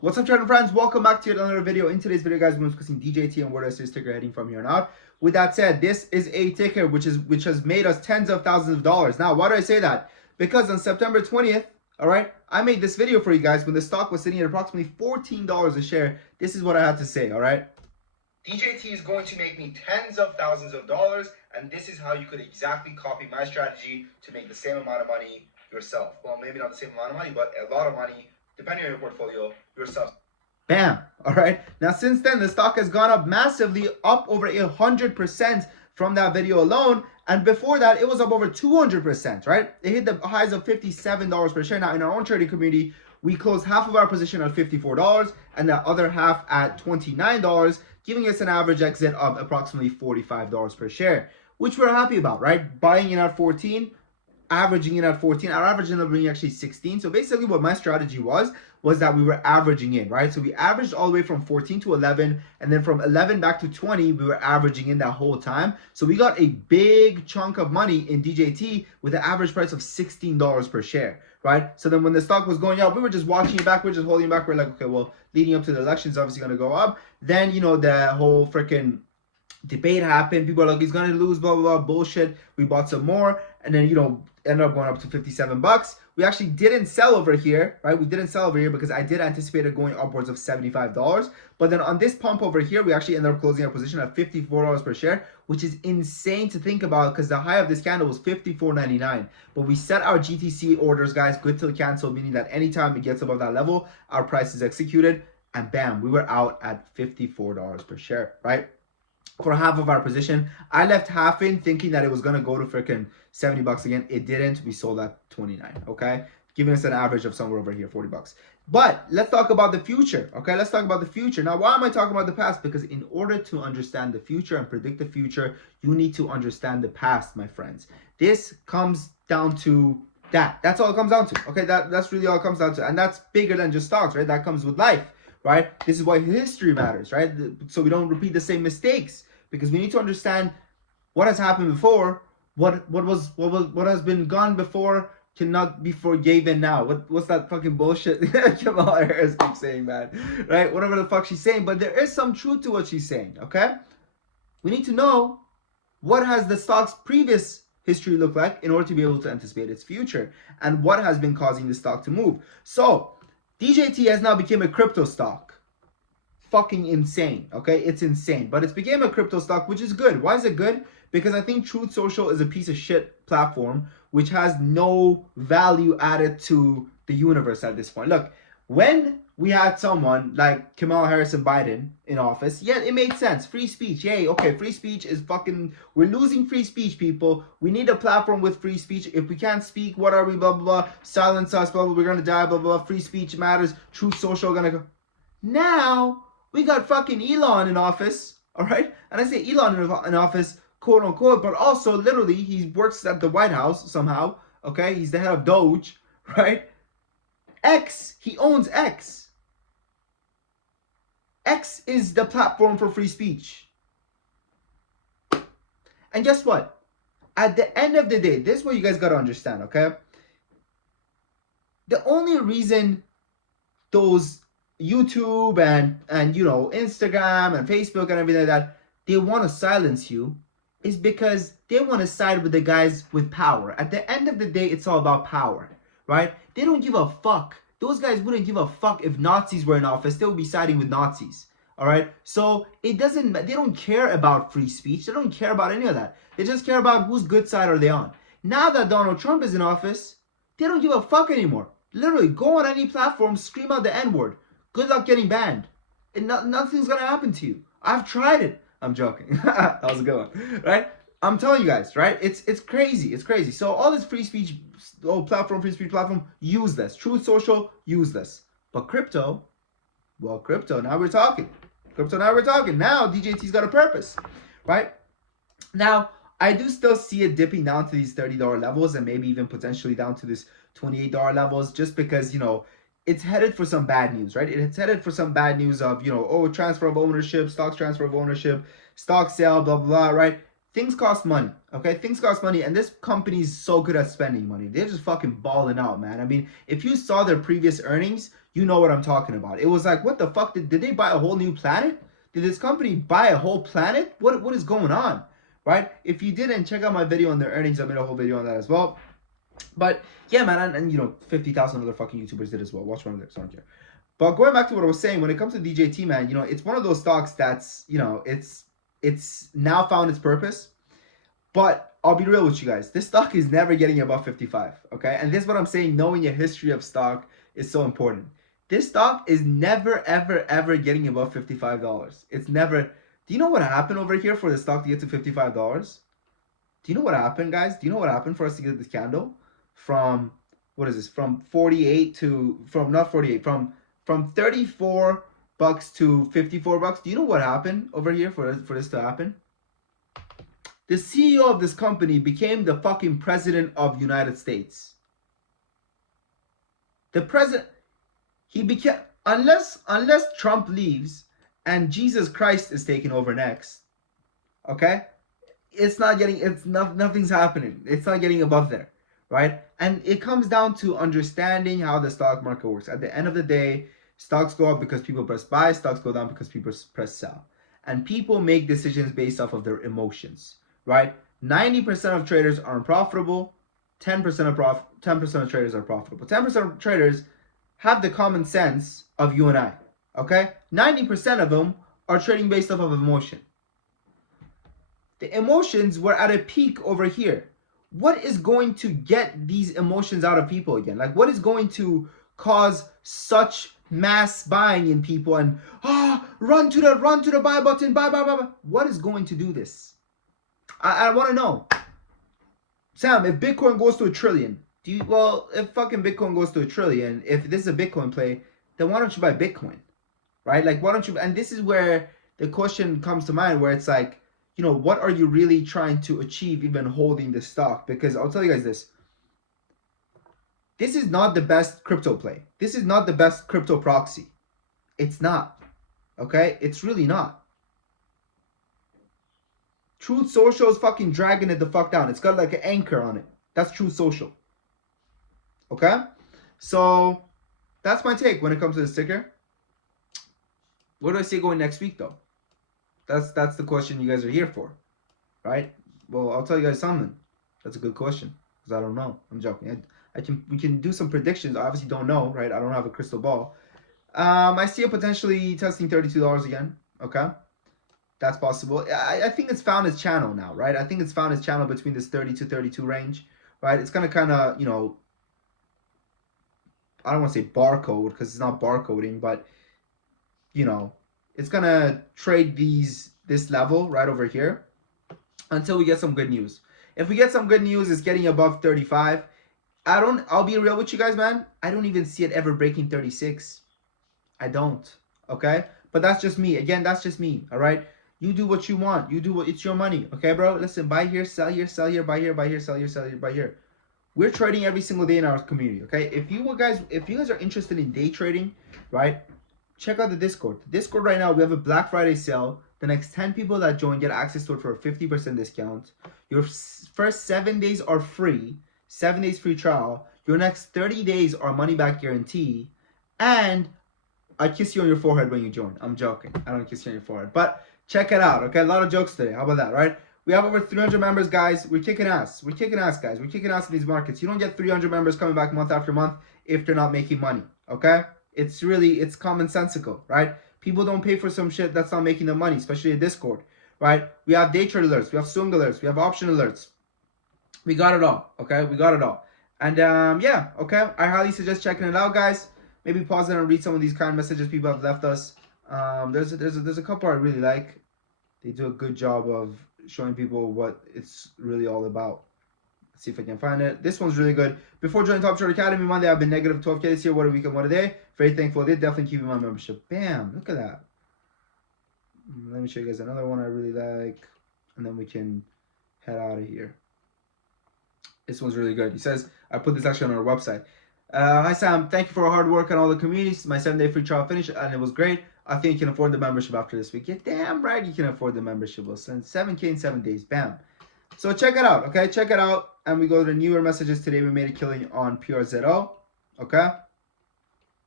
What's up, trading friends? Welcome back to yet another video. In today's video, guys, we're discussing DJT and where does this ticker heading from here on out. With that said, this is a ticker which has made us tens of thousands of dollars. Now, why do I say that? Because on September 20th, all right, I made this video for you guys when the stock was sitting at approximately $14 a share. This is what I had to say, all right? DJT is going to make me tens of thousands of dollars, and this is how you could exactly copy my strategy to make the same amount of money yourself. Well, maybe not the same amount of money, but a lot of money depending on your portfolio yourself. Bam. All right. Now, since then, the stock has gone up massively, up over 100% from that video alone. And before that, it was up over 200%, right? It hit the highs of $57 per share. Now, in our own trading community, we closed half of our position at $54 and the other half at $29, giving us an average exit of approximately $45 per share, which we're happy about, right? Buying in at 14, averaging in at 14. Our average ended up being actually 16. So basically what my strategy was that we were averaging in, right? So we averaged all the way from 14 to 11, and then from 11 back to 20, we were averaging in that whole time. So we got a big chunk of money in DJT with an average price of $16 per share, right? So then when the stock was going up, we were just watching it back, we're just holding it back. We're like, okay, well, leading up to the election is obviously going to go up. Then, you know, the whole freaking debate happened. People are like, he's gonna lose, blah blah blah, bullshit. We bought some more, and then, you know, ended up going up to 57 bucks. We actually didn't sell over here, right? We didn't sell over here because I did anticipate it going upwards of $75. But then on this pump over here, we actually ended up closing our position at $54 per share, which is insane to think about because the high of this candle was $54.99. But we set our GTC orders, guys, good till cancel, meaning that anytime it gets above that level, our price is executed, and bam, we were out at $54 per share, right? For half of our position. I left half in thinking that it was going to go to freaking 70 bucks again. It didn't. We sold at 29, okay? Giving us an average of somewhere over here, 40 bucks. But let's talk about the future, okay? Let's talk about the future. Now, why am I talking about the past? Because in order to understand the future and predict the future, you need to understand the past, my friends. This comes down to that. That's all it comes down to, okay? That's really all it comes down to. And that's bigger than just stocks, right? That comes with life, right? This is why history matters, right? So we don't repeat the same mistakes. Because we need to understand what has happened before, what has been gone before cannot be forgiven now. What's that fucking bullshit Kamala Harris keeps saying, man? Right? Whatever the fuck she's saying, but there is some truth to what she's saying, okay? We need to know what has the stock's previous history look like in order to be able to anticipate its future and what has been causing the stock to move. So, DJT has now become a crypto stock. Fucking insane, okay? It's insane, but it's became a crypto stock, which is good. Why is it good? Because I think Truth Social is a piece of shit platform which has no value added to the universe at this point. Look, when we had someone like Kamala Harris and Biden in office, yeah, it made sense. Free speech, yay, okay, free speech is fucking, we're losing free speech, people. We need a platform with free speech. If we can't speak, what are we, blah, blah, blah, silence us, blah, blah, we're gonna die, blah, blah, blah, free speech matters, Truth Social gonna go. Now, we got fucking Elon in office, all right? And I say Elon in office, quote unquote, but also literally he works at the White House somehow, okay? He's the head of Doge, right? X, he owns X. X is the platform for free speech. And guess what? At the end of the day, this is what you guys got to understand, okay? The only reason those YouTube and you know, Instagram and Facebook and everything like that, they want to silence you is because they want to side with the guys with power. At the end of the day, it's all about power, right? They don't give a fuck. Those guys wouldn't give a fuck if Nazis were in office. They would be siding with Nazis, all right? So it doesn't, they don't care about free speech. They don't care about any of that. They just care about whose good side are they on. Now that Donald Trump is in office, they don't give a fuck anymore. Literally, go on any platform, scream out the N-word. Good luck getting banned. And nothing's gonna happen to you. I've tried it. I'm joking. That was a good one, right? I'm telling you guys, right? It's crazy. It's crazy. So all this free speech, free speech platform, useless. Truth Social, useless. But crypto, well, crypto. Now we're talking. Now DJT's got a purpose, right? Now I do still see it dipping down to these $30 levels and maybe even potentially down to this $28 levels, just because, you know, it's headed for some bad news, right? It's headed for some bad news of, you know, oh, transfer of ownership, stocks transfer of ownership, stock sale, blah, blah, blah, right? Things cost money, okay? Things cost money, and this company's so good at spending money. They're just fucking balling out, man. I mean, if you saw their previous earnings, you know what I'm talking about. It was like, what the fuck? Did they buy a whole new planet? Did this company buy a whole planet? What is going on? Right? If you didn't, check out my video on their earnings. I made a whole video on that as well. But yeah, man, and you know, 50,000 other fucking YouTubers did as well. Watch one of theirs, I don't care. But going back to what I was saying, when it comes to DJT, man, you know, it's one of those stocks that's, you know, it's now found its purpose. But I'll be real with you guys. This stock is never getting above 55, okay? And this is what I'm saying, knowing your history of stock is so important. This stock is never, ever, ever getting above $55. It's never. Do you know what happened over here for the stock to get to $55? Do you know what happened, guys? Do you know what happened for us to get this candle? From, what is this? From 48 to, from not 48, from 34 bucks to 54 bucks. Do you know what happened over here for this to happen? The CEO of this company became the fucking president of United States. The president, he became, unless Trump leaves and Jesus Christ is taking over next, okay? It's not getting, nothing's happening. It's not getting above there, right? And it comes down to understanding how the stock market works. At the end of the day, stocks go up because people press buy, stocks go down because people press sell. And people make decisions based off of their emotions, right? 90% of traders are unprofitable, 10% of traders are profitable. 10% of traders have the common sense of you and I, okay? 90% of them are trading based off of emotion. The emotions were at a peak over here. What is going to get these emotions out of people again? Like, what is going to cause such mass buying in people and run to the buy button, buy. What is going to do this? I want to know. Sam, if Bitcoin goes to $1 trillion, if fucking Bitcoin goes to $1 trillion, if this is a Bitcoin play, then why don't you buy Bitcoin? Right? Like, why don't you? And this is where the question comes to mind, where it's like, you know, what are you really trying to achieve even holding the stock? Because I'll tell you guys this. This is not the best crypto play. This is not the best crypto proxy. It's not. Okay? It's really not. Truth Social is fucking dragging it the fuck down. It's got like an anchor on it. That's Truth Social. Okay? So, that's my take when it comes to the sticker. What do I say going next week, though? That's the question you guys are here for, right? Well, I'll tell you guys something. That's a good question, because I don't know. I'm joking. We can do some predictions. I obviously don't know, right? I don't have a crystal ball. I see it potentially testing $32 again. Okay, that's possible. I think it's found its channel now, right? I think it's found its channel between this 30 to 32 range, right? It's gonna kind of, you know, I don't want to say barcode because it's not barcoding, but you know, it's gonna trade this level right over here until we get some good news. If we get some good news, it's getting above 35. I'll be real with you guys, man. I don't even see it ever breaking 36. I don't. Okay? But that's just me. Again, that's just me. All right? You do what you want. You do what, it's your money. Okay, bro? Listen, buy here, sell here, buy here, buy here, sell here, buy here. We're trading every single day in our community. Okay? If you guys are interested in day trading, right? Check out the Discord. The Discord right now, we have a Black Friday sale. The next 10 people that join get access to it for a 50% discount. Your first 7 days are free. 7 days free trial. Your next 30 days are money back guarantee. And I kiss you on your forehead when you join. I'm joking. I don't kiss you on your forehead. But check it out, okay? A lot of jokes today. How about that, right? We have over 300 members, guys. We're kicking ass. We're kicking ass, guys. We're kicking ass in these markets. You don't get 300 members coming back month after month if they're not making money, okay? It's commonsensical, right? People don't pay for some shit that's not making them money, especially a Discord, right? We have day trade alerts, we have swing alerts, we have option alerts. We got it all, okay? We got it all. And yeah, okay? I highly suggest checking it out, guys. Maybe pause it and read some of these kind messages people have left us. There's a couple I really like. They do a good job of showing people what it's really all about. Let's see if I can find it. This one's really good. Before joining Top Short Academy Monday, I've been negative 12K this year. What a week and what a day. Very thankful. They definitely keep my membership. Bam. Look at that. Let me show you guys another one I really like. And then we can head out of here. This one's really good. He says, I put this actually on our website. Hi, Sam. Thank you for your hard work and all the communities. My 7-day free trial finished and it was great. I think you can afford the membership after this week. Yeah, damn right you can afford the membership. We'll send 7K in 7 days. Bam. So check it out, okay? Check it out. And we go to the newer messages today. We made a killing on PRZO, okay?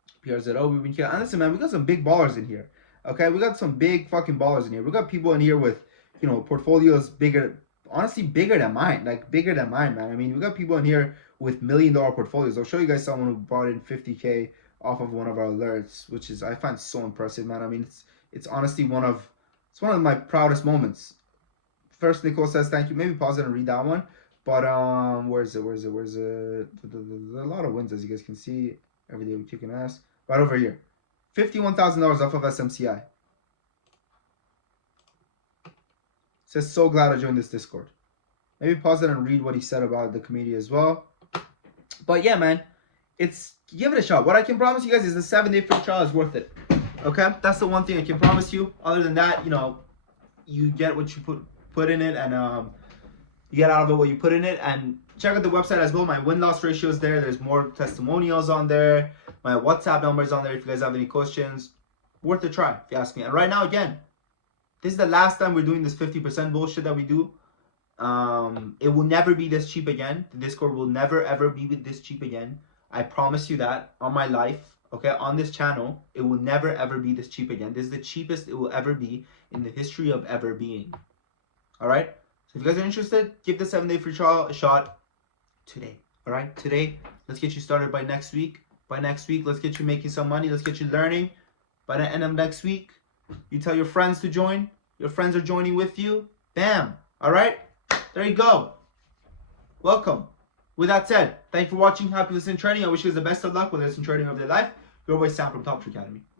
PRZO, we've been killing. And listen, man, we got some big ballers in here. Okay, we got some big fucking ballers in here. We got people in here with, you know, portfolios bigger, honestly, bigger than mine. Like, bigger than mine, man. I mean, we got people in here with $1 million portfolios. I'll show you guys someone who brought in 50K off of one of our alerts, which is, I find so impressive, man. I mean, it's honestly one of my proudest moments. First, Nicole says thank you. Maybe pause it and read that one. But where's it? There's a lot of wins, as you guys can see. Every day we kicking ass. Right over here. $51,000 off of SMCI. Says, so glad I joined this Discord. Maybe pause it and read what he said about the community as well. But yeah, man, give it a shot. What I can promise you guys is the 7-day free trial is worth it. Okay? That's the one thing I can promise you. Other than that, you know, you get what you put in it, and you get out of it what you put in it. And check out the website as well. My win-loss ratio is there. There's more testimonials on there. My WhatsApp number is on there if you guys have any questions. Worth a try, if you ask me. And right now, again, this is the last time we're doing this 50% bullshit that we do. It will never be this cheap again. The Discord will never, ever be this cheap again. I promise you that on my life. Okay, on this channel, it will never, ever be this cheap again. This is the cheapest it will ever be in the history of ever being. All right? So if you guys are interested, give the 7-day free trial a shot today. All right? Today, let's get you started by next week. By next week, let's get you making some money. Let's get you learning. By the end of next week, you tell your friends to join. Your friends are joining with you. Bam. All right? There you go. Welcome. With that said, thank you for watching. Happy listening trading. I wish you guys the best of luck with listening trading of their life. Your boy Sam from Top Tree Academy.